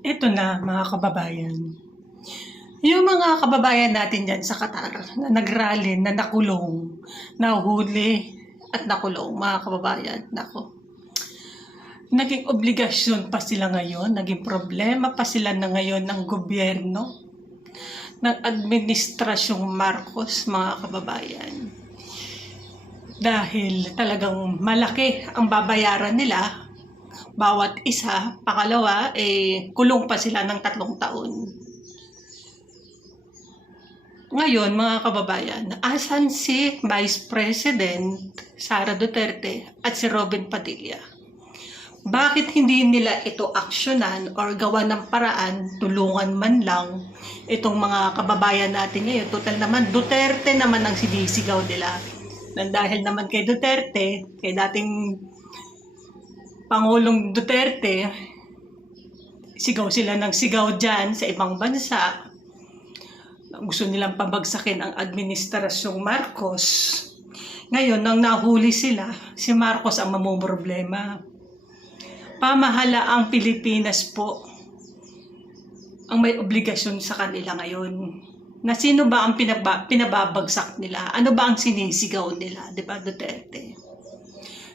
Ito na mga kababayan. Yung mga kababayan natin dyan sa Qatar na nagrally, na nakulong, nahuli at nakulong, mga kababayan. Nako. Naging obligasyon pa sila ngayon, naging problema pa sila na ngayon ng gobyerno, ng administrasyong Marcos, mga kababayan. Dahil talagang malaki ang babayaran nila bawat isa. Pangalawa, kulong pa sila ng 3 taon. Ngayon, mga kababayan, asan si Vice President Sara Duterte at si Robin Padilla? Bakit hindi nila ito aksyonan or gawa ng paraan, tulungan man lang itong mga kababayan natin ngayon? Total naman, Duterte naman ang sinisigaw nila. Dahil naman kay Duterte, kay dating Pangulong Duterte, sigaw sila ng sigaw dyan sa ibang bansa. Gusto nilang pabagsakin ang administrasyong Marcos. Ngayon, nang nahuli sila, si Marcos ang mamumroblema. Pamahalaang Pilipinas po ang may obligasyon sa kanila ngayon. Na sino ba ang pinababagsak nila? Ano ba ang sinisigaw nila? Diba, Duterte?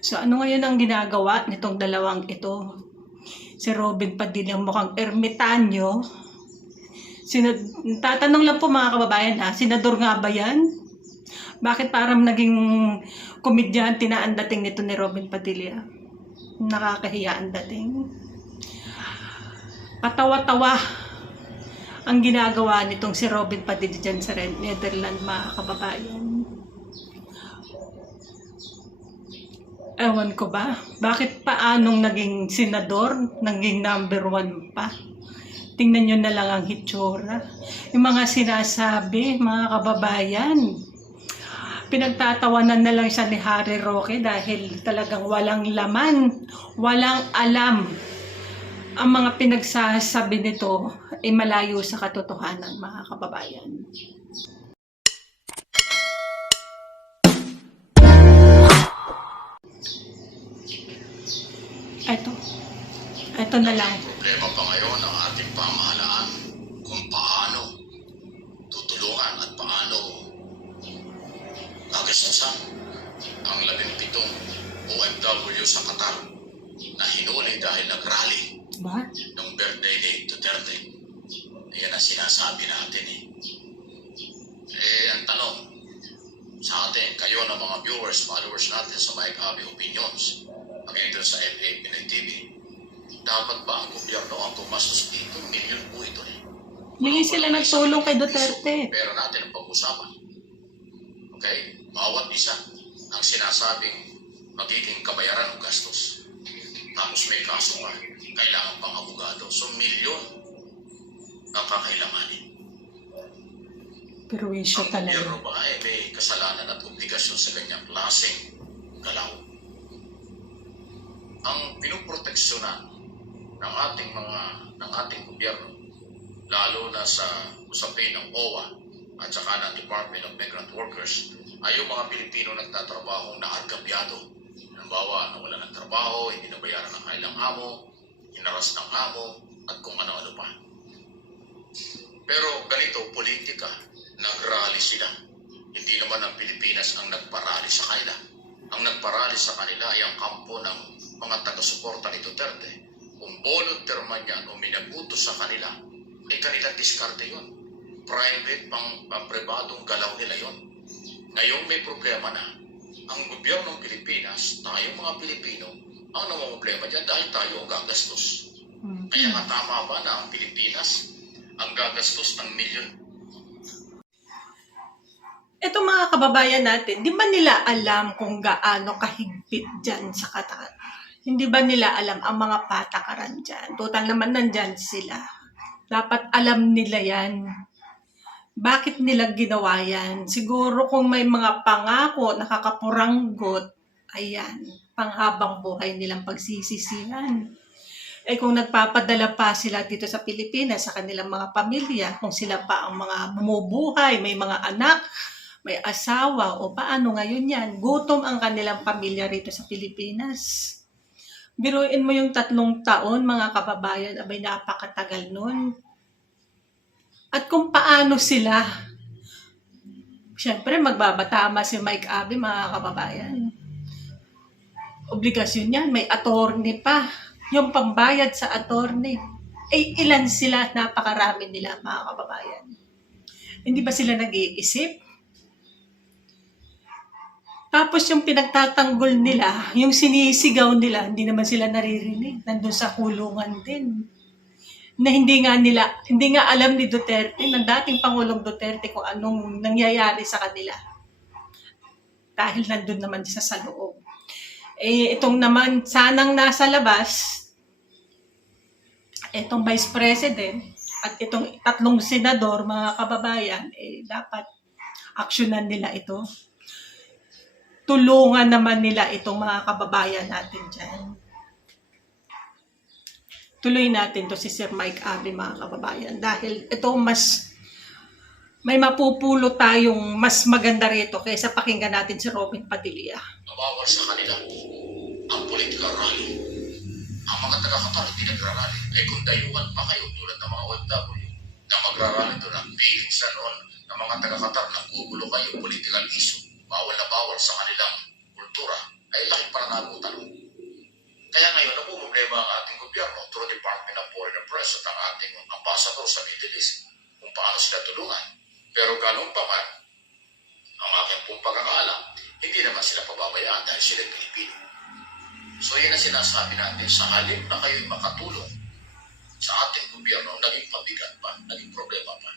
So, ano ngayon ang ginagawa nitong dalawang ito? Si Robin Padilla mukhang ermitanyo. Tatanong lang po mga kababayan senador nga ba yan? Bakit parang naging komedyante na ang dating nito ni Robin Padilla? Nakakahiya ang dating. Patawa-tawa ang ginagawa nitong si Robin Padilla dyan sa Netherlands, mga kababayan. Ewan ko ba? Bakit paanong naging senador, naging number 1 pa? Tingnan nyo na lang ang hitsura. Yung mga sinasabi, mga kababayan, pinagtatawanan na lang siya ni Harry Roque dahil talagang walang laman, walang alam. Ang mga pinagsasabi nito ay malayo sa katotohanan, mga kababayan. Ito na lang. Problema pa ngayon ang ating pamahalaan kung paano tutulungan at paano gagastusan ang 17 OFW sa Qatar na hinuli dahil nag-rally ng birthday ni Duterte. Ayan ang sinasabi natin ang tanong sa atin, kayo na mga viewers, followers natin sa Mike Abby Opinions, mag-enter sa FA Pinoy TV. Dapat ba ang gobyerno ang gumastos dito? Milyon po ito Hingi sila ng tulong kay Duterte. Pero natin ang pag-usapan. Okay? Bawat isa ang sinasabing magiging kabayaran o gastos. Tapos may kaso ka, kailangan pang abogado. So milyon ang kakailanganin. Pero issue talaga. Ang gobyerno ba may kasalanan at obligasyon sa ganyang klaseng galaw? Ang pinuproteksyonan ng ating gobyerno, lalo na sa usapin ng OWA at saka ng Department of Migrant Workers, ay yung mga Pilipino nagtatrabaho na argabyado. Halimbawa, nawala ng trabaho, hindi nabayaran ng kailang amo, hinaras ng amo, at kung ano-ano pa. Pero ganito, politika, nag-rally sila. Hindi naman ang Pilipinas ang nagparally sa kanila. Ang nagparally sa kanila ay ang kampo ng mga taga-suporta ni Duterte. Kung volunteer man yan o minagutos sa kanila, ay kanilang diskarte yun. Private, pang-pribadong galaw nila yun. Ngayong may problema na, ang gobyernong Pilipinas, tayong mga Pilipino, ang namumblema dyan dahil tayo ang gagastos. Kaya nga tama ba na ang Pilipinas ang gagastos ng milyon? Ito mga kababayan natin, di ba nila alam kung gaano kahigpit dyan sa Qatar? Hindi ba nila alam ang mga patakaran dyan? Total naman nandyan sila. Dapat alam nila yan. Bakit nila ginawa yan? Siguro kung may mga pangako, nakakapuranggot, ayan, panghabang buhay nilang pagsisisihan. Kung nagpapadala pa sila dito sa Pilipinas, sa kanilang mga pamilya, kung sila pa ang mga bumubuhay, may mga anak, may asawa, o paano ngayon yan? Gutom ang kanilang pamilya rito sa Pilipinas. Biruin mo yung 3 taon, mga kababayan, abay napakatagal nun. At kung paano sila, syempre magbabatama si Mike Abe, mga kababayan. Obligasyon yan, may attorney pa. Yung pambayad sa attorney. Eh, ilan sila? Napakarami nila, mga kababayan. Hindi ba sila nag-iisip? Tapos yung pinagtatanggol nila, yung sinisigaw nila, hindi naman sila naririnig. Nandun sa kulungan din. Na hindi nga alam ni Duterte, ng dating Pangulong Duterte, kung anong nangyayari sa kanila. Dahil nandun naman siya sa loob. Eh, itong naman, sanang nasa labas, itong Vice President, at itong 3 senador, mga kababayan, eh, dapat aksyonan nila ito. Tulungan naman nila itong mga kababayan natin dyan. Tuloy natin to si Sir Mike Abe, mga kababayan, dahil ito may mapupulot tayong mas maganda rito kaysa pakinggan natin si Robin Padilla. Mabawal sa kanila ang political rally. Ang mga taga-Qatar hindi nagrarally. Ay kung dayuhan pa kayo tulad ng mga OFW na magrarally doon, ang feeling sa noon ng mga taga-Qatar na gugulo kayo political issue, bawal na bawal sa kanilang kultura, ay laki pananagutan. Kaya ngayon, namumblema ang ating gobyerno through Department of Foreign Affairs at ang ating ambassador sa Middle East kung paano sila tulungan. Pero ganun pa man, ang aking pong pagkakaalam, hindi naman sila pababayaan dahil sila Pilipino. So yan ang sinasabi natin, sa halip na kayo'y makatulong sa ating gobyerno, naging pabigat pa, naging problema pa.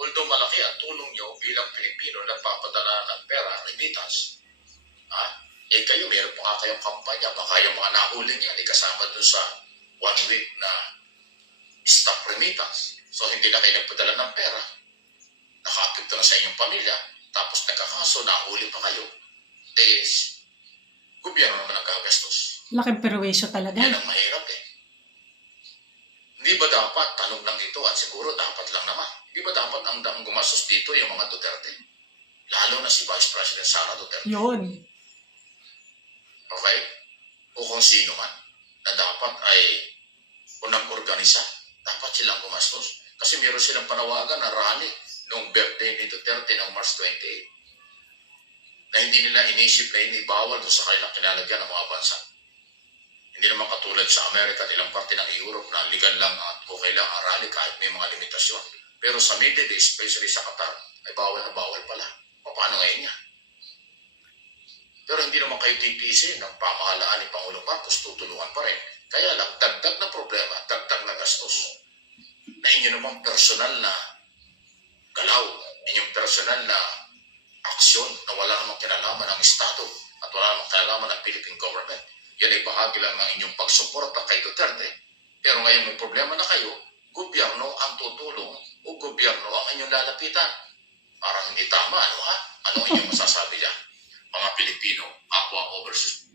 Although malaki ang tulong nyo bilang Pilipino na nagpapadala ng pera, remittance, eh kayo, meron pa nga kayong kampanya, baka yung mga nahuli niyan, kasama dun sa 1 week na stop remittance. So hindi na kayo nagpadala ng pera. Naka-apekto na sa inyong pamilya, tapos nagkakaso, nahuli pa kayo. Gobyerno naman ang gagastos. Laking perwisyo talaga. Yan ang mahirap eh. Hindi ba dapat, tanong lang ito at siguro dapat lang naman, hindi ba dapat ang gumastos dito yung mga Duterte? Lalo na si Vice President Sara Duterte. Yun. Okay? O kung sino man na dapat ay unang organisa, dapat silang gumastos. Kasi meron silang panawagan na rally noong birthday ni Duterte noong March 28 na hindi nila inisip na inibawal doon sa kanilang kinalagyan ng mga bansa. Hindi naman katulad sa Amerika at ilang parte ng Europe na legal lang at okay lang ang rally kahit may mga limitasyon. Pero sa Middle East, especially sa Qatar, ay bawal na bawal pala. Paano ngayon niya? Pero hindi naman kayo titiisin ng pamahalaan ni Pangulong Marcos, tutulungan pa rin. Kaya lang, dagdag na problema, dagdag na gastos. Na inyo namang personal na galaw, inyong personal na aksyon na wala namang kinalaman ng Estado at wala namang kinalaman ng Philippine government. Yan ay bahagi lang ng inyong pagsuporta kay Duterte. Pero ngayon may problema na kayo, gobyerno ang tutulong o gobyerno ang inyong lalapitan. Parang hindi tama, ano ha? Ano inyong masasabi dyan? Mga Pilipino, ako versus.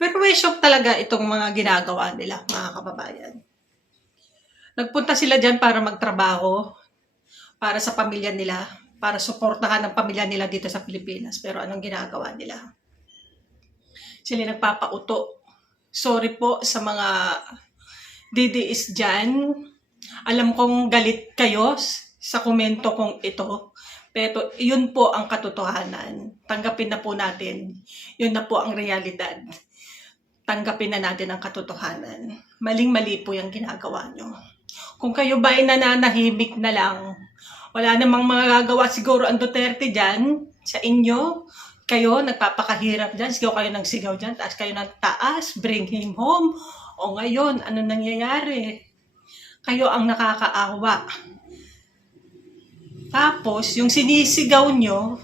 Pero may shock talaga itong mga ginagawa nila, mga kababayan. Nagpunta sila dyan para magtrabaho, para sa pamilya nila, para suportahan ang pamilya nila dito sa Pilipinas. Pero anong ginagawa nila? Sila nagpapauto. Sorry po sa mga DDS dyan. Alam kong galit kayo sa komento kong ito. Pero yun po ang katotohanan. Tanggapin na po natin. Yun na po ang realidad. Tanggapin na natin ang katotohanan. Maling-mali po yung ginagawa nyo. Kung kayo ba ay nananahimik na lang, wala namang magagawa siguro ang Duterte dyan sa inyo. Kayo, nagpapakahirap dyan. Sigaw kayo ng sigaw dyan. Taas kayo ng taas. Bring him home. O ngayon, ano nangyayari? Kayo ang nakakaawa. Tapos, yung sinisigaw nyo,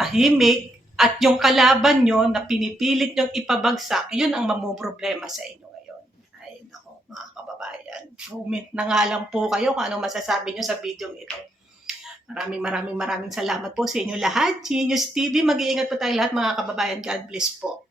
tahimik, at yung kalaban nyo na pinipilit nyong ipabagsak, yun ang mamuproblema sa inyo ngayon. Ay, nako, mga kababayan. Comment na nga lang po kayo kung anong masasabi nyo sa video ito. Maraming salamat po sa inyo lahat. Genius TV, mag-iingat po tayo lahat mga kababayan. God bless po.